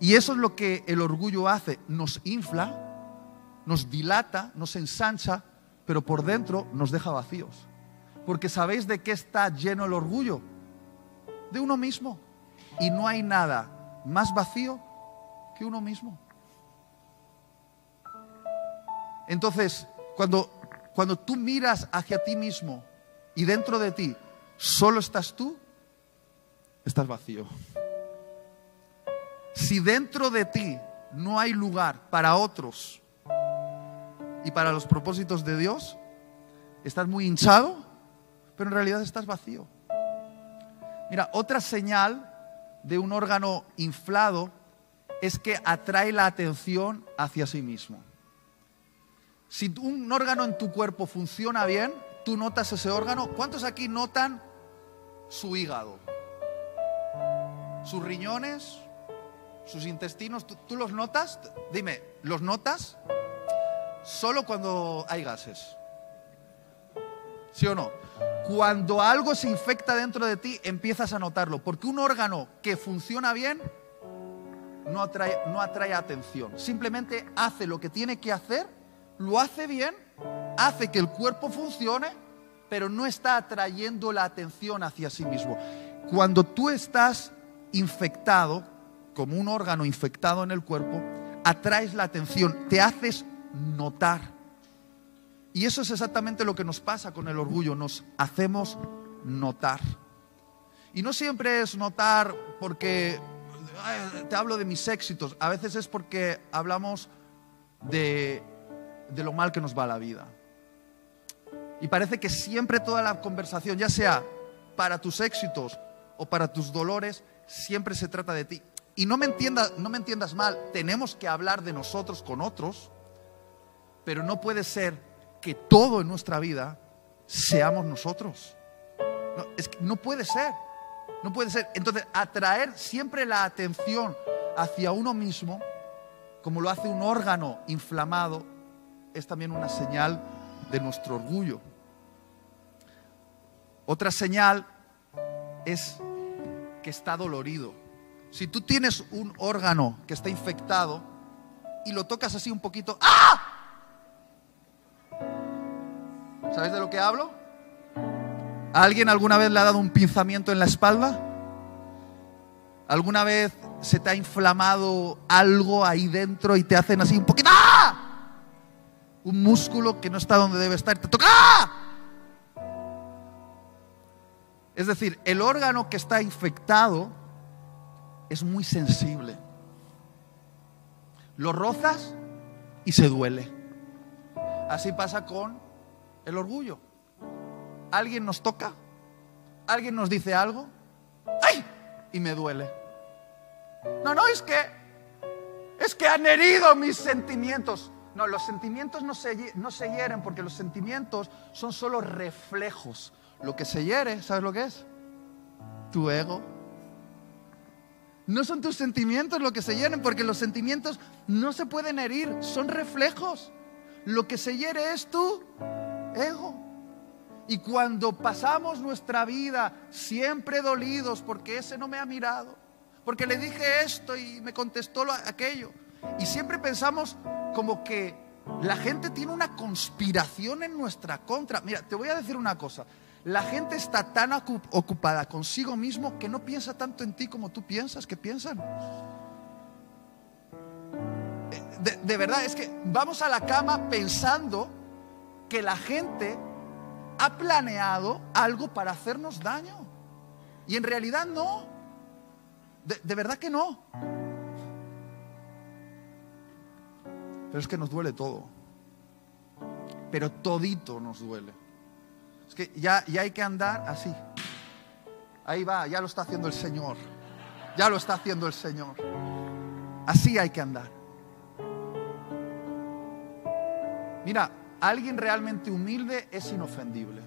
Y eso es lo que el orgullo hace, nos infla, nos dilata, nos ensancha, pero por dentro nos deja vacíos. Porque ¿sabéis de qué está lleno el orgullo? De uno mismo. Y no hay nada más vacío que uno mismo. Entonces, cuando tú miras hacia ti mismo y dentro de ti solo estás tú, estás vacío. Si dentro de ti no hay lugar para otros y para los propósitos de Dios, estás muy hinchado, pero en realidad estás vacío. Mira, otra señal de un órgano inflado es que atrae la atención hacia sí mismo. Si un órgano en tu cuerpo funciona bien, tú notas ese órgano. ¿Cuántos aquí notan su hígado? Sus riñones, sus intestinos, ¿tú los notas? Dime, ¿los notas? Solo cuando hay gases. ¿Sí o no? Cuando algo se infecta dentro de ti, empiezas a notarlo. Porque un órgano que funciona bien no atrae atención. Simplemente hace lo que tiene que hacer, lo hace bien, hace que el cuerpo funcione, pero no está atrayendo la atención hacia sí mismo. Cuando tú estás infectado, como un órgano infectado en el cuerpo, atraes la atención, te haces notar. Y eso es exactamente lo que nos pasa con el orgullo, nos hacemos notar. Y no siempre es notar porque te hablo de mis éxitos, a veces es porque hablamos de lo mal que nos va la vida. Y parece que siempre toda la conversación, ya sea para tus éxitos o para tus dolores, siempre se trata de ti. Y no me entiendas mal, tenemos que hablar de nosotros con otros, pero no puede ser que todo en nuestra vida seamos nosotros. No puede ser. No puede ser. Entonces, atraer siempre la atención hacia uno mismo, como lo hace un órgano inflamado, es también una señal de nuestro orgullo. Otra señal es que está dolorido. Si tú tienes un órgano que está infectado y lo tocas así un poquito, ¡ah! ¿Sabes de lo que hablo? ¿A alguien alguna vez le ha dado un pinzamiento en la espalda? ¿Alguna vez se te ha inflamado algo ahí dentro y te hacen así un poquito? ¡Ah! un músculo que no está donde debe estar, te toca. ¡Ah! Es decir, el órgano que está infectado es muy sensible. Lo rozas y se duele. Así pasa con el orgullo. Alguien nos toca, alguien nos dice algo, ¡ay! Y me duele. No, es que han herido mis sentimientos. No, los sentimientos no se hieren, porque los sentimientos son solo reflejos. Lo que se hiere, ¿sabes lo que es? Tu ego. No son tus sentimientos lo que se hieren, porque los sentimientos no se pueden herir, son reflejos. Lo que se hiere es tu ego. Y cuando pasamos nuestra vida siempre dolidos porque ese no me ha mirado, porque le dije esto y me contestó aquello, y siempre pensamos como que la gente tiene una conspiración en nuestra contra. Mira, te voy a decir una cosa. La gente está tan ocupada consigo mismo que no piensa tanto en ti como tú piensas que piensan. De verdad, es que vamos a la cama pensando que la gente ha planeado algo para hacernos daño. Y en realidad no. De verdad que no. Pero es que nos duele todo. Pero todito nos duele. Es que ya hay que andar así. Ahí va, ya lo está haciendo el Señor. Ya lo está haciendo el Señor. Así hay que andar. Mira, alguien realmente humilde es inofendible.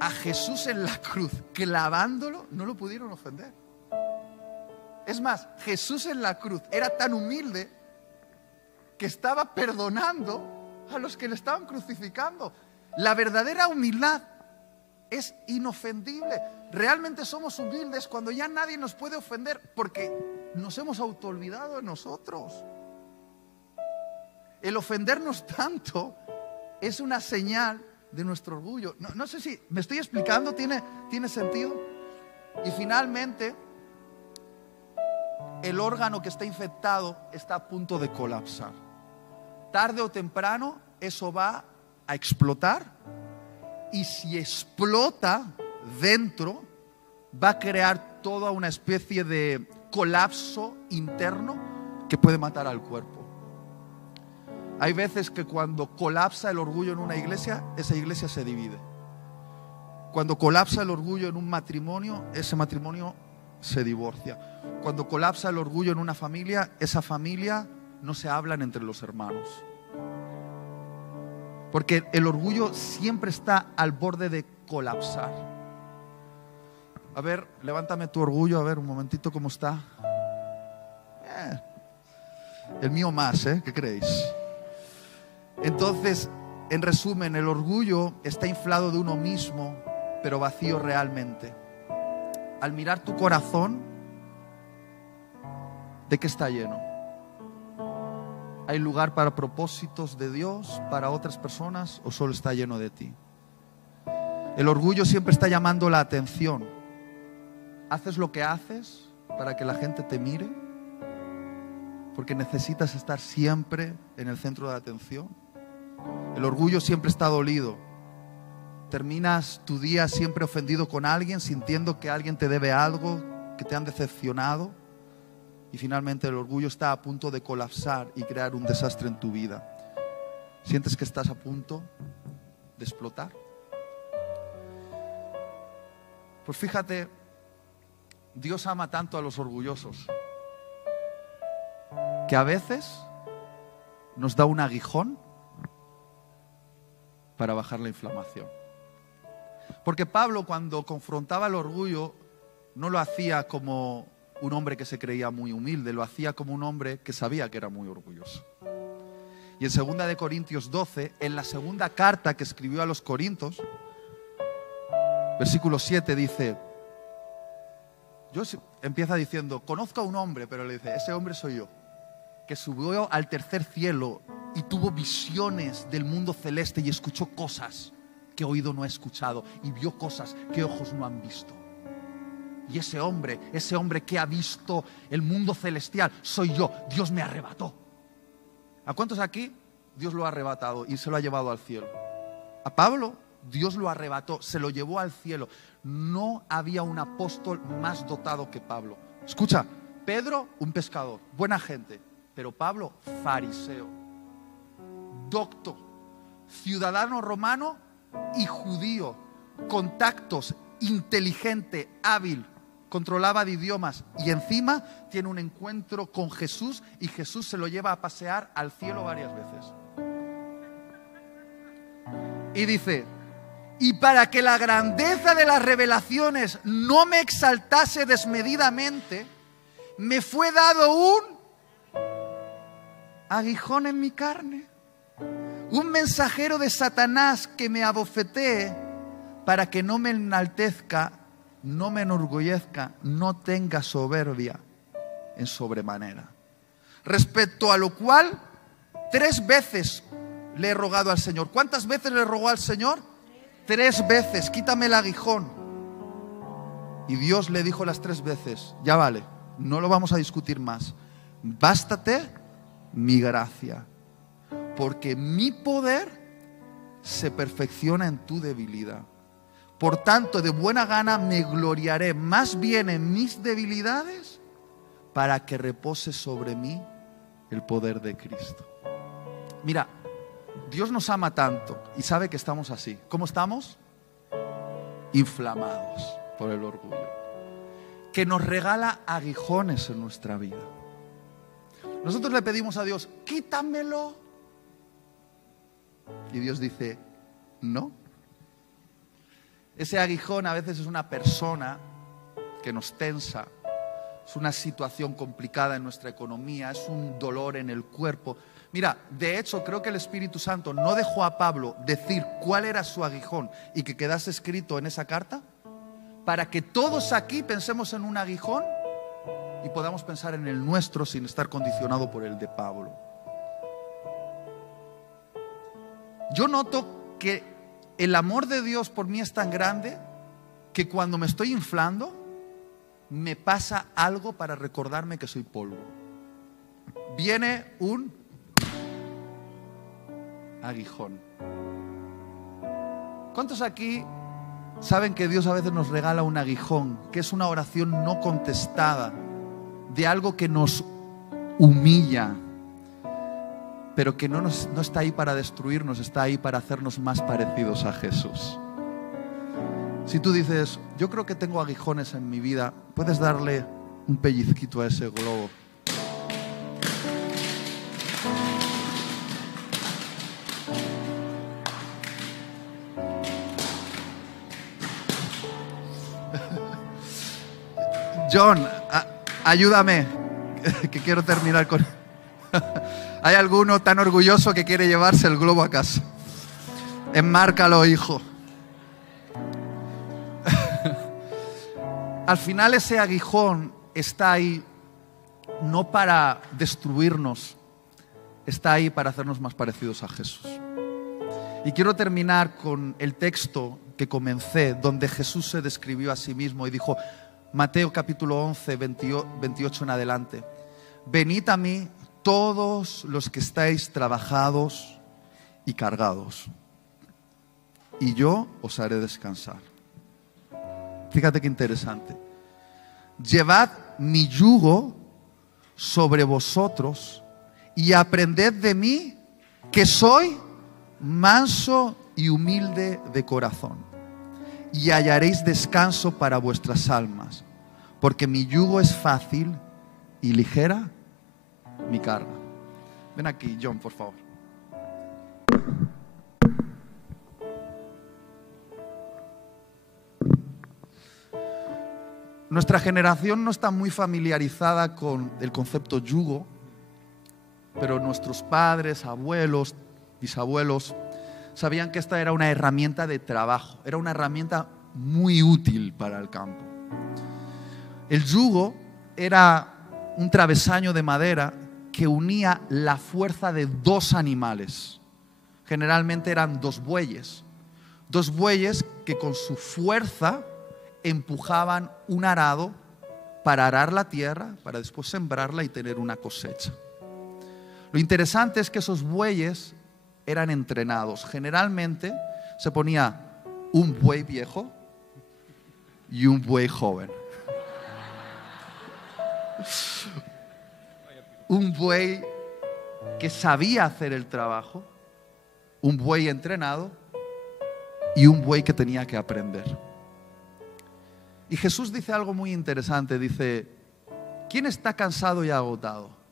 A Jesús en la cruz, clavándolo, no lo pudieron ofender. Es más, Jesús en la cruz era tan humilde que estaba perdonando a los que le estaban crucificando. La verdadera humildad es inofendible. Realmente somos humildes cuando ya nadie nos puede ofender, porque nos hemos autoolvidado de nosotros. El ofendernos tanto es una señal de nuestro orgullo. No sé si me estoy explicando, ¿tiene sentido? Y finalmente, el órgano que está infectado está a punto de colapsar. Tarde o temprano eso va a explotar, y si explota dentro va a crear toda una especie de colapso interno que puede matar al cuerpo. Hay veces que cuando colapsa el orgullo en una iglesia, esa iglesia se divide. Cuando colapsa el orgullo en un matrimonio, ese matrimonio se divorcia. Cuando colapsa el orgullo en una familia, esa familia no se hablan entre los hermanos. Porque el orgullo siempre está al borde de colapsar. A ver, levántame tu orgullo, a ver un momentito cómo está. El mío más, ¿qué creéis? Entonces, en resumen, el orgullo está inflado de uno mismo, pero vacío realmente. Al mirar tu corazón, ¿de qué está lleno? ¿Hay lugar para propósitos de Dios, para otras personas, o solo está lleno de ti? El orgullo siempre está llamando la atención. ¿Haces lo que haces para que la gente te mire? Porque necesitas estar siempre en el centro de la atención. El orgullo siempre está dolido. Terminas tu día siempre ofendido con alguien, sintiendo que alguien te debe algo, que te han decepcionado. Y finalmente el orgullo está a punto de colapsar y crear un desastre en tu vida. ¿Sientes que estás a punto de explotar? Pues fíjate, Dios ama tanto a los orgullosos que a veces nos da un aguijón para bajar la inflamación. Porque Pablo, cuando confrontaba el orgullo, no lo hacía como un hombre que se creía muy humilde, lo hacía como un hombre que sabía que era muy orgulloso. Y en 2 de Corintios 12, en la segunda carta que escribió a los Corintios, versículo 7 dice, empieza diciendo, conozco a un hombre, pero le dice, ese hombre soy yo, que subió al tercer cielo y tuvo visiones del mundo celeste y escuchó cosas que oído no ha escuchado y vio cosas que ojos no han visto. Y ese hombre que ha visto el mundo celestial, soy yo. Dios me arrebató. ¿A cuántos aquí Dios lo ha arrebatado y se lo ha llevado al cielo? A Pablo Dios lo arrebató, se lo llevó al cielo. No había un apóstol más dotado que Pablo. Escucha, Pedro, un pescador, buena gente, pero Pablo, fariseo, docto, ciudadano romano y judío, contactos, inteligente, hábil, controlaba de idiomas y encima tiene un encuentro con Jesús y Jesús se lo lleva a pasear al cielo varias veces. Y dice, y para que la grandeza de las revelaciones no me exaltase desmedidamente, me fue dado un aguijón en mi carne, un mensajero de Satanás que me abofetee para que no me enaltezca, no me enorgullezca, no tenga soberbia en sobremanera. Respecto a lo cual, 3 veces le he rogado al Señor. ¿Cuántas veces le rogó al Señor? 3 veces, quítame el aguijón. Y Dios le dijo las 3 veces, ya vale, no lo vamos a discutir más. Bástate mi gracia, porque mi poder se perfecciona en tu debilidad. Por tanto, de buena gana me gloriaré más bien en mis debilidades para que repose sobre mí el poder de Cristo. Mira, Dios nos ama tanto y sabe que estamos así. ¿Cómo estamos? Inflamados por el orgullo, que nos regala aguijones en nuestra vida. Nosotros le pedimos a Dios, quítamelo. Y Dios dice, no. Ese aguijón a veces es una persona que nos tensa, es una situación complicada en nuestra economía, es un dolor en el cuerpo. Mira, de hecho creo que el Espíritu Santo no dejó a Pablo decir cuál era su aguijón y que quedase escrito en esa carta para que todos aquí pensemos en un aguijón y podamos pensar en el nuestro sin estar condicionado por el de Pablo. Yo noto que el amor de Dios por mí es tan grande que cuando me estoy inflando me pasa algo para recordarme que soy polvo. Viene un aguijón. ¿Cuántos aquí saben que Dios a veces nos regala un aguijón, que es una oración no contestada de algo que nos humilla, pero que no está ahí para destruirnos, está ahí para hacernos más parecidos a Jesús? Si tú dices, yo creo que tengo aguijones en mi vida, puedes darle un pellizquito a ese globo. John, ayúdame, que quiero terminar con... ¿Hay alguno tan orgulloso que quiere llevarse el globo a casa? Enmárcalo, hijo. Al final ese aguijón está ahí no para destruirnos, está ahí para hacernos más parecidos a Jesús. Y quiero terminar con el texto que comencé, donde Jesús se describió a sí mismo y dijo, Mateo capítulo 11, 28 en adelante, venid a mí todos los que estáis trabajados y cargados, y yo os haré descansar. Fíjate qué interesante. Llevad mi yugo sobre vosotros y aprended de mí, que soy manso y humilde de corazón, y hallaréis descanso para vuestras almas, porque mi yugo es fácil y ligera mi carga. Ven aquí, John, por favor. Nuestra generación no está muy familiarizada con el concepto yugo, pero nuestros padres, abuelos, bisabuelos sabían que esta era una herramienta de trabajo, era una herramienta muy útil para el campo. El yugo era un travesaño de madera que unía la fuerza de 2 animales. Generalmente eran 2 bueyes. 2 bueyes que con su fuerza empujaban un arado para arar la tierra, para después sembrarla y tener una cosecha. Lo interesante es que esos bueyes eran entrenados. Generalmente se ponía un buey viejo y un buey joven. Un buey que sabía hacer el trabajo, un buey entrenado y un buey que tenía que aprender. Y Jesús dice algo muy interesante, dice: ¿quién está cansado y agotado?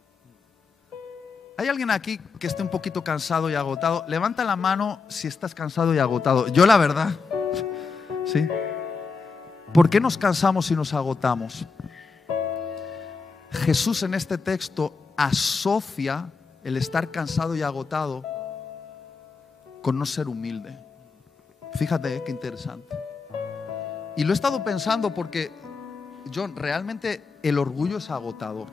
¿Hay alguien aquí que esté un poquito cansado y agotado? Levanta la mano si estás cansado y agotado. Yo la verdad, ¿sí? ¿Por qué nos cansamos y nos agotamos? Jesús en este texto asocia el estar cansado y agotado con no ser humilde. Fíjate, qué interesante. Y lo he estado pensando porque, John, realmente el orgullo es agotador.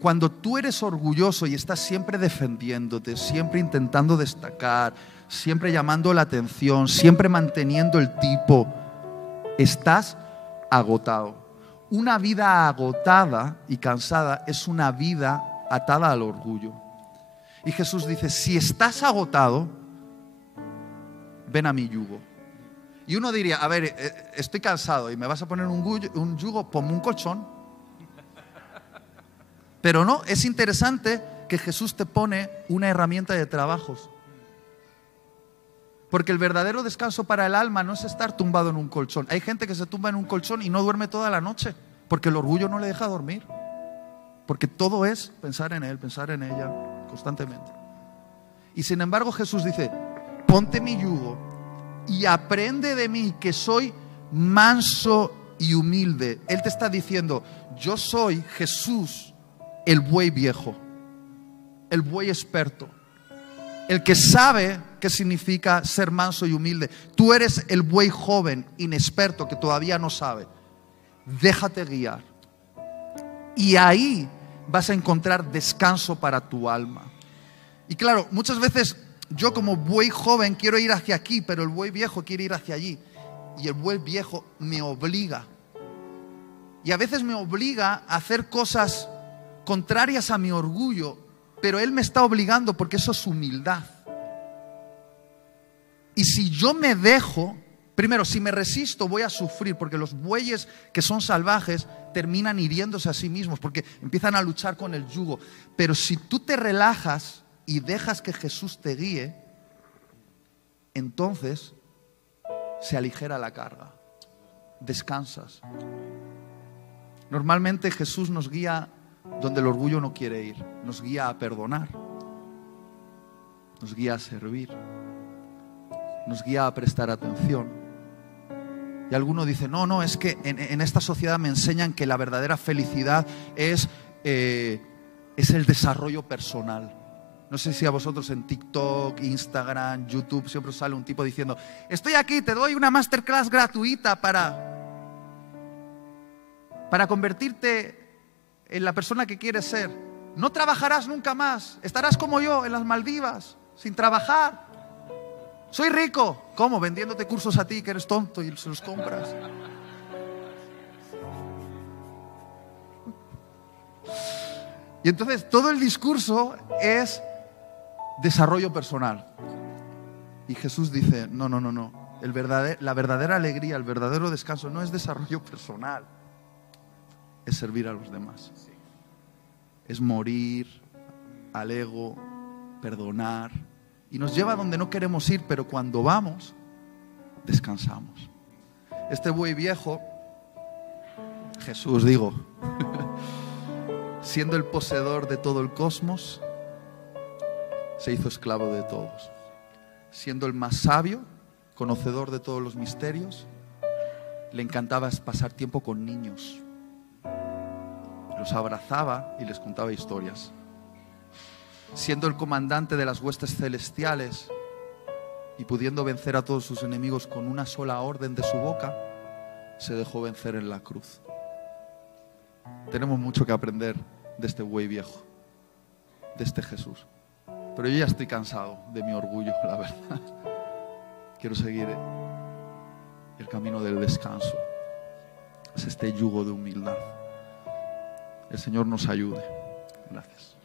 Cuando tú eres orgulloso y estás siempre defendiéndote, siempre intentando destacar, siempre llamando la atención, siempre manteniendo el tipo, estás agotado. Una vida agotada y cansada es una vida atada al orgullo. Y Jesús dice: si estás agotado, ven a mi yugo. Y uno diría: a ver, estoy cansado y me vas a poner un yugo, ponme un colchón. Pero no, es interesante que Jesús te pone una herramienta de trabajos. Porque el verdadero descanso para el alma no es estar tumbado en un colchón. Hay gente que se tumba en un colchón y no duerme toda la noche porque el orgullo no le deja dormir. Porque todo es pensar en él, pensar en ella constantemente. Y sin embargo Jesús dice: ponte mi yugo y aprende de mí, que soy manso y humilde. Él te está diciendo: yo soy Jesús, el buey viejo, el buey experto, el que sabe qué significa ser manso y humilde. Tú eres el buey joven, inexperto, que todavía no sabe. Déjate guiar. Y ahí vas a encontrar descanso para tu alma. Y claro, muchas veces yo como buey joven quiero ir hacia aquí, pero el buey viejo quiere ir hacia allí. Y el buey viejo me obliga. Y a veces me obliga a hacer cosas contrarias a mi orgullo, pero él me está obligando porque eso es humildad. Y si yo me dejo, primero, si me resisto, voy a sufrir, porque los bueyes que son salvajes terminan hiriéndose a sí mismos porque empiezan a luchar con el yugo. Pero si tú te relajas y dejas que Jesús te guíe, entonces se aligera la carga, descansas. Normalmente Jesús nos guía donde el orgullo no quiere ir, nos guía a perdonar, nos guía a servir, nos guía a prestar atención. Y alguno dice: no, es que en esta sociedad me enseñan que la verdadera felicidad es el desarrollo personal. No sé si a vosotros en TikTok, Instagram, YouTube siempre os sale un tipo diciendo: estoy aquí, te doy una masterclass gratuita para convertirte en la persona que quieres ser. No trabajarás nunca más, estarás como yo en las Maldivas, sin trabajar. Soy rico. ¿Cómo? Vendiéndote cursos a ti, que eres tonto y se los compras. Y entonces todo el discurso es desarrollo personal. Y Jesús dice: no. La verdadera alegría, el verdadero descanso no es desarrollo personal, es servir a los demás. Es morir al ego, perdonar. Y nos lleva a donde no queremos ir, pero cuando vamos, descansamos. Este buey viejo, Jesús digo, siendo el poseedor de todo el cosmos, se hizo esclavo de todos. Siendo el más sabio, conocedor de todos los misterios, le encantaba pasar tiempo con niños. Los abrazaba y les contaba historias. Siendo el comandante de las huestes celestiales y pudiendo vencer a todos sus enemigos con una sola orden de su boca, se dejó vencer en la cruz. Tenemos mucho que aprender de este buey viejo, de este Jesús. Pero yo ya estoy cansado de mi orgullo, la verdad. Quiero seguir el camino del descanso. Es este yugo de humildad. El Señor nos ayude. Gracias.